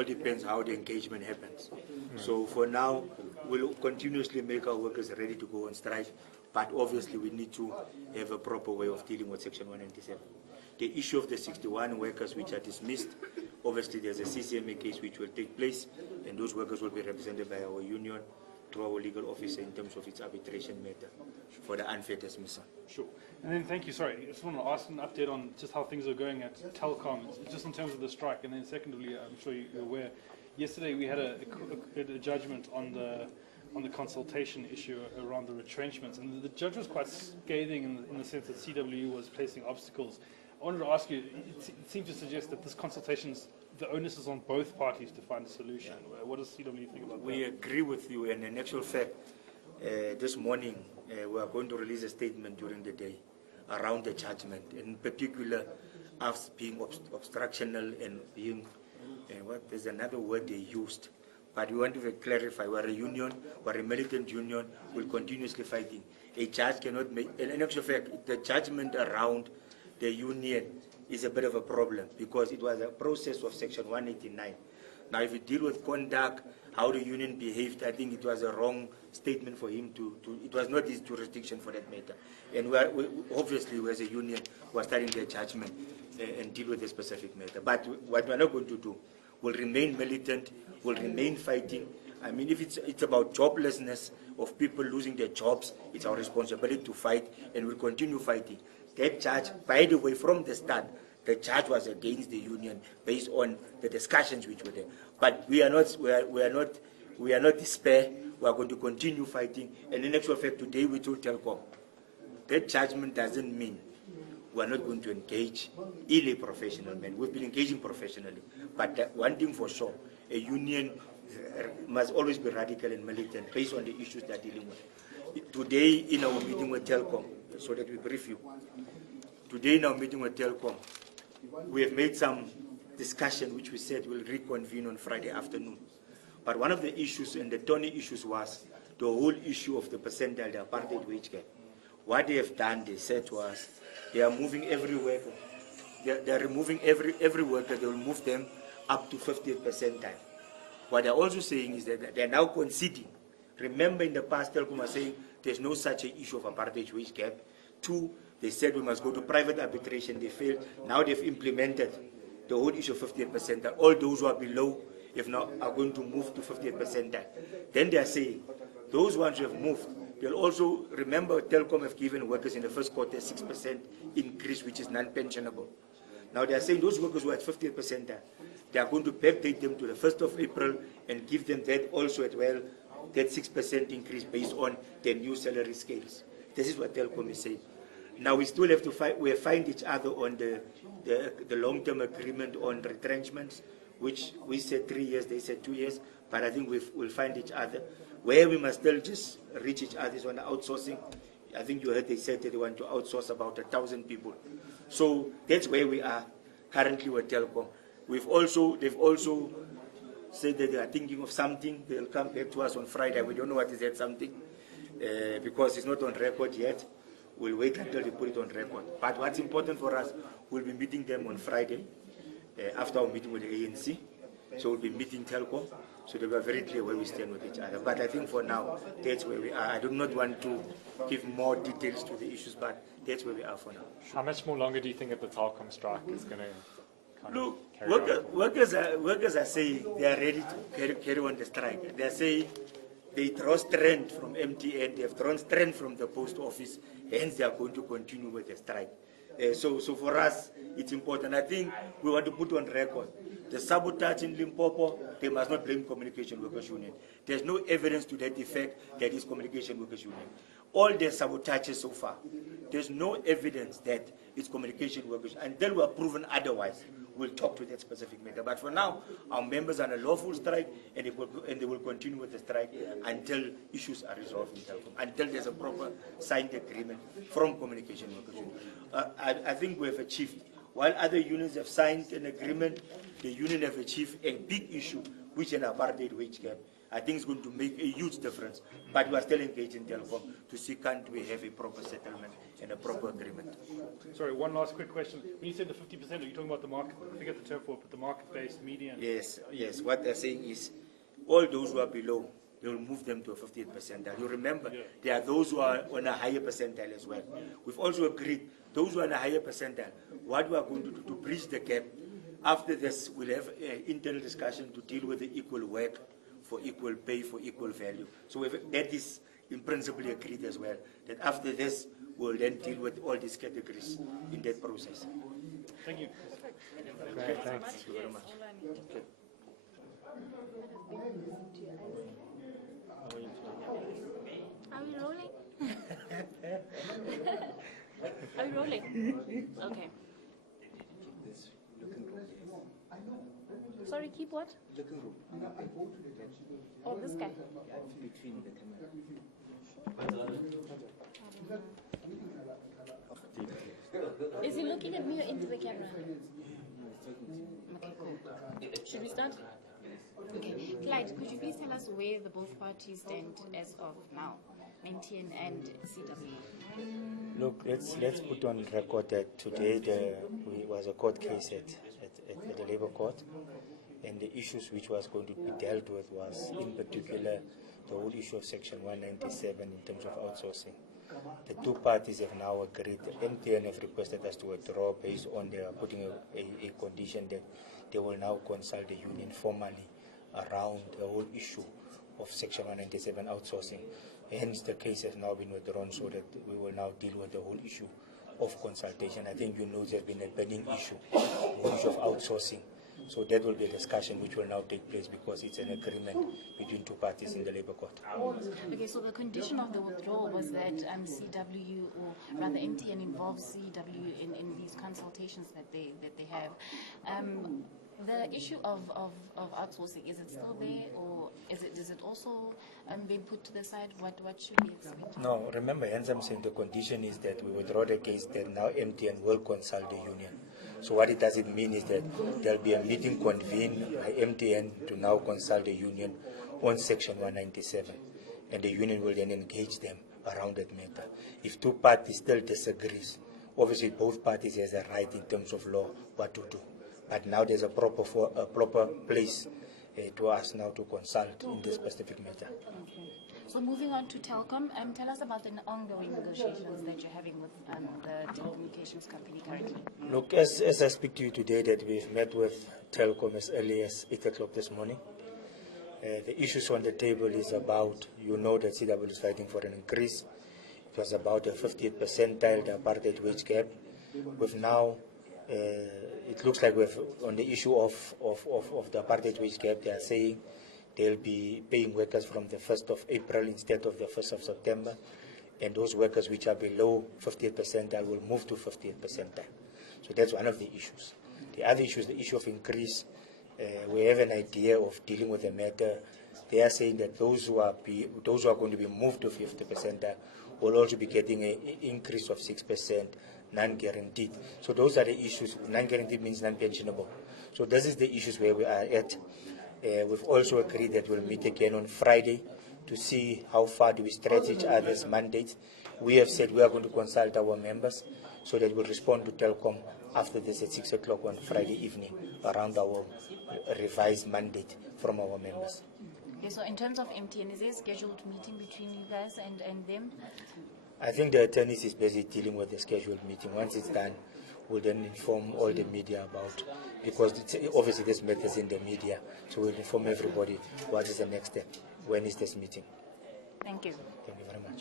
all depends how the engagement happens. So for now, we'll continuously make our workers ready to go on strike, but obviously we need to have a proper way of dealing with Section 197. The issue of the 61 workers which are dismissed, obviously there's a CCMA case which will take place, and those workers will be represented by our union through our legal officer in terms of its arbitration matter for the unfair dismissal. Sure. And then thank you, sorry, I just want to ask an update on just how things are going at Telkom, just in terms of the strike. And then secondly, I'm sure you're aware, yesterday we had a judgment on the consultation issue around the retrenchments, and the judge was quite scathing in the sense that CWU was placing obstacles. I wanted to ask you, it seemed to suggest that this consultation, the onus is on both parties to find a solution. What does CWU think about that? We agree with you, and in actual fact, this morning we are going to release a statement during the day around the judgment, in particular us being obstructional and being, there's another word they used, but we want to clarify, we're a union, we're a militant union, we're continuously fighting. A judge cannot make, in actual fact, the judgment around the union is a bit of a problem because it was a process of Section 189. Now, if you deal with conduct, how the union behaved, I think it was a wrong statement for him it was not his jurisdiction for that matter. And obviously, as a union, we're studying their judgment and deal with the specific matter. But what we're not going to do, we'll remain militant, we'll remain fighting. I mean, if it's about joblessness of people losing their jobs, it's our responsibility to fight, and we'll continue fighting. That judge, by the way, from the start, the judge was against the union based on the discussions which were there. But we are not despair. We are going to continue fighting. And in actual fact, today we told Telkom that judgment doesn't mean we are not going to engage in a professional man. We've been engaging professionally. But one thing for sure, a union must always be radical and militant based on the issues they're dealing with. Today, in our meeting with Telkom, so that we brief you, today in our meeting with Telkom, we have made some discussion which we said we'll reconvene on Friday afternoon. But one of the issues and the thorny issues was the whole issue of the percentile, the apartheid wage gap. What they have done, they said to us, they are moving every worker. They are removing every worker, they will move them up to 50th percentile. What they're also saying is that they're now conceding. Remember in the past, Telkom was saying there's no such an issue of apartheid wage gap. Two, they said we must go to private arbitration, they failed. Now they've implemented the whole issue of 50th percentile. All those who are below, if not, are going to move to 50th percentile. Then they are saying, those ones who have moved, they'll also, remember Telkom have given workers in the first quarter 6% increase, which is non-pensionable. Now they are saying those workers who are at 50th percentile, they are going to backdate them to the 1st of April and give them that also as well, that 6% increase based on their new salary scales. This is what Telkom is saying. Now we still have to fight, we find each other on the long-term agreement on retrenchments, which we said 3 years, they said 2 years, but I think we'll find each other. Where we must still just reach each other is on the outsourcing. I think you heard they said that they want to outsource about 1,000 people. So that's where we are currently with Telkom. They've also said that they are thinking of something. They'll come back to us on Friday. We don't know what is that something because it's not on record yet. We'll wait until they put it on record. But what's important for us, we'll be meeting them on Friday after our meeting with the ANC. So we'll be meeting Telkom, so they were very clear where we stand with each other. But I think for now, that's where we are. I do not want to give more details to the issues, but that's where we are for now. How much more longer do you think that the Telkom strike is going to Look, workers are saying they are ready to carry on the strike. They are saying they draw strength from MTN, they have drawn strength from the post office, hence they are going to continue with the strike. So for us, it's important. I think we want to put on record the sabotage in Limpopo, they must not blame Communication Workers Union. There's no evidence to that effect that is Communication Workers Union. All their sabotages so far, there's no evidence that it's Communication Workers. Until we are proven otherwise, we'll talk to that specific matter. But for now, our members are on a lawful strike, and they will continue with the strike until issues are resolved in Telkom, until there's a proper signed agreement from Communication Workers Union. I think we have achieved While other unions have signed an agreement, the union have achieved a big issue, which is an apartheid wage gap. I think it's going to make a huge difference. But we are still engaged in Telkom to see can't we have a proper settlement and a proper agreement. Sorry, one last quick question. When you said the 50%, are you talking about the market? I forget the term for it, but the market-based median. Yes. What they're saying is all those who are below, they will move them to a 50th percentile. You remember, there are those who are on a higher percentile as well. We've also agreed, those who are on a higher percentile, what we are going to do to bridge the gap, after this, we'll have an internal discussion to deal with the equal work for equal pay, for equal value. So that is in principle agreed as well, that after this, we'll then deal with all these categories in that process. Thank you. Okay, thanks. Thank you very much. Are we rolling? Are we rolling? Okay. Sorry, keep what? Oh, this guy. Is he looking at me or into the camera? Okay, cool. Should we start? Okay. Clyde, could you please tell us where the both parties stand as of now, MTN and CWU? Look, let's put on record that today there was a court case at the Labour Court, and the issues which was going to be dealt with was, in particular, the whole issue of Section 197 in terms of outsourcing. The two parties have now agreed. The MTN have requested us to withdraw based on their putting a condition that they will now consult the union formally around the whole issue of Section 197 outsourcing. Hence, the case has now been withdrawn so that we will now deal with the whole issue of consultation. I think you know there's been a burning issue, the issue of outsourcing. So that will be a discussion which will now take place because it's an agreement between two parties in the Labour Court. Okay, so the condition of the withdrawal was that CWU, or rather MTN, involves CWU in these consultations that they have. The issue of outsourcing, is it still there, or is it also being put to the side? What should we expect? No, remember, hence I'm saying the condition is that we withdraw the case, that now MTN will consult the union. So what it doesn't mean is that there'll be a meeting convened by MTN to now consult the union on Section 197, and the union will then engage them around that matter. If two parties still disagrees, obviously both parties has a right in terms of law what to do. But now there's a proper place to us now to consult in this specific matter. Okay. So moving on to Telkom, tell us about the ongoing negotiations that you're having with the telecommunications company currently. Look, as I speak to you today, that we've met with Telkom as early as 8 o'clock this morning. The issues on the table is about, you know that CWU is fighting for an increase. It was about the 50th percentile, the apartheid wage gap. We've now, it looks like we've, on the issue of the apartheid wage gap, they are saying they'll be paying workers from the 1st of April instead of the 1st of September. And those workers which are below 50th percentile will move to 50th percentile. So that's one of the issues. The other issue is the issue of increase. We have an idea of dealing with the matter. They are saying that those who are going to be moved to 50th percentile will also be getting an increase of 6%, non-guaranteed. So those are the issues. Non-guaranteed means non-pensionable. So this is the issues where we are at. We've also agreed that we'll meet again on Friday to see how far do we stretch each other's mandates. We have said we are going to consult our members so that we'll respond to Telkom after this at 6 o'clock on Friday evening around our revised mandate from our members. Okay, so in terms of MTN, is there a scheduled meeting between you guys and them? I think the attorneys is busy dealing with the scheduled meeting. Once it's done, we'll then inform all the media about, because obviously this matter is in the media, so we'll inform everybody what is the next step, when is this meeting. Thank you. Thank you very much.